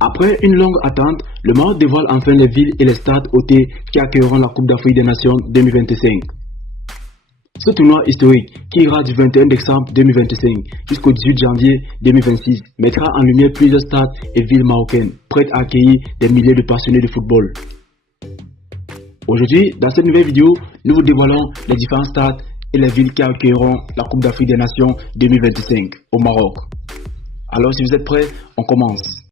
Après une longue attente, le Maroc dévoile enfin les villes et les stades hôtés qui accueilleront la Coupe d'Afrique des Nations 2025. Ce tournoi historique, qui ira du 21 décembre 2025 jusqu'au 18 janvier 2026, mettra en lumière plusieurs stades et villes marocaines prêtes à accueillir des milliers de passionnés de football. Aujourd'hui, dans cette nouvelle vidéo, nous vous dévoilons les différents stades et les villes qui accueilleront la Coupe d'Afrique des Nations 2025 au Maroc. Alors si vous êtes prêts, on commence.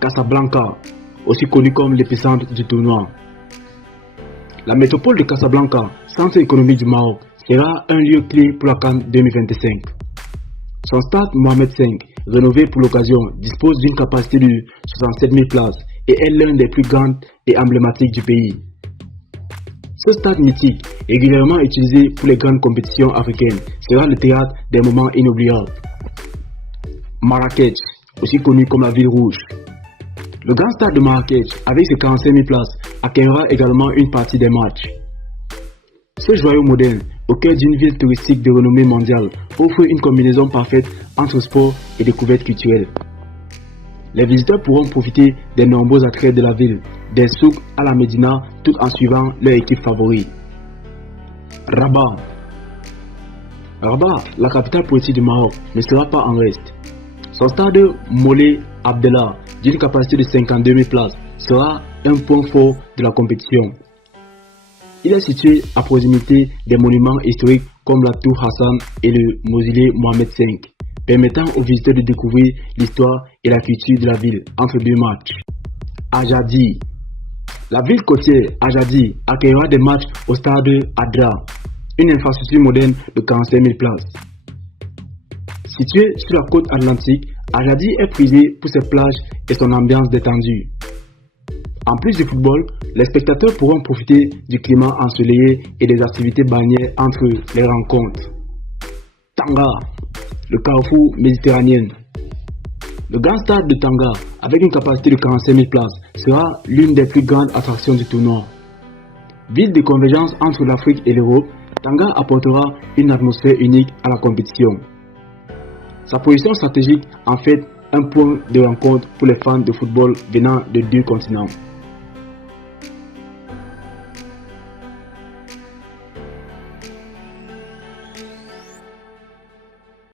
Casablanca, aussi connu comme l'épicentre du tournoi. La métropole de Casablanca, centre économique du Maroc, sera un lieu clé pour la CAN 2025. Son stade Mohamed V, rénové pour l'occasion, dispose d'une capacité de 67 000 places et est l'un des plus grands et emblématiques du pays. Ce stade mythique, régulièrement utilisé pour les grandes compétitions africaines, sera le théâtre des moments inoubliables. Marrakech, aussi connu comme la ville rouge. Le grand stade de Marrakech, avec ses 45 000 places, accueillera également une partie des matchs. Ce joyau moderne, au cœur d'une ville touristique de renommée mondiale, offre une combinaison parfaite entre sport et découverte culturelle. Les visiteurs pourront profiter des nombreux attraits de la ville, des souks à la Médina, tout en suivant leur équipe favorite. Rabat. Rabat, la capitale politique du Maroc, ne sera pas en reste. Son stade Moulay Abdellah, d'une capacité de 52 000 places, sera un point fort de la compétition. Il est situé à proximité des monuments historiques comme la Tour Hassan et le mausolée Mohamed V, permettant aux visiteurs de découvrir l'histoire et la culture de la ville entre deux matchs. Ajadi. La ville côtière Ajadi accueillera des matchs au stade Adra, une infrastructure moderne de 45 000 places. Située sur la côte atlantique, Ajadi est prisée pour ses plages et son ambiance détendue. En plus du football, les spectateurs pourront profiter du climat ensoleillé et des activités balnéaires entre les rencontres. Tanga, le carrefour méditerranéen. Le grand stade de Tanga, avec une capacité de 45 000 places, sera l'une des plus grandes attractions du tournoi. Ville de convergence entre l'Afrique et l'Europe, Tanga apportera une atmosphère unique à la compétition. Sa position stratégique en fait un point de rencontre pour les fans de football venant de deux continents.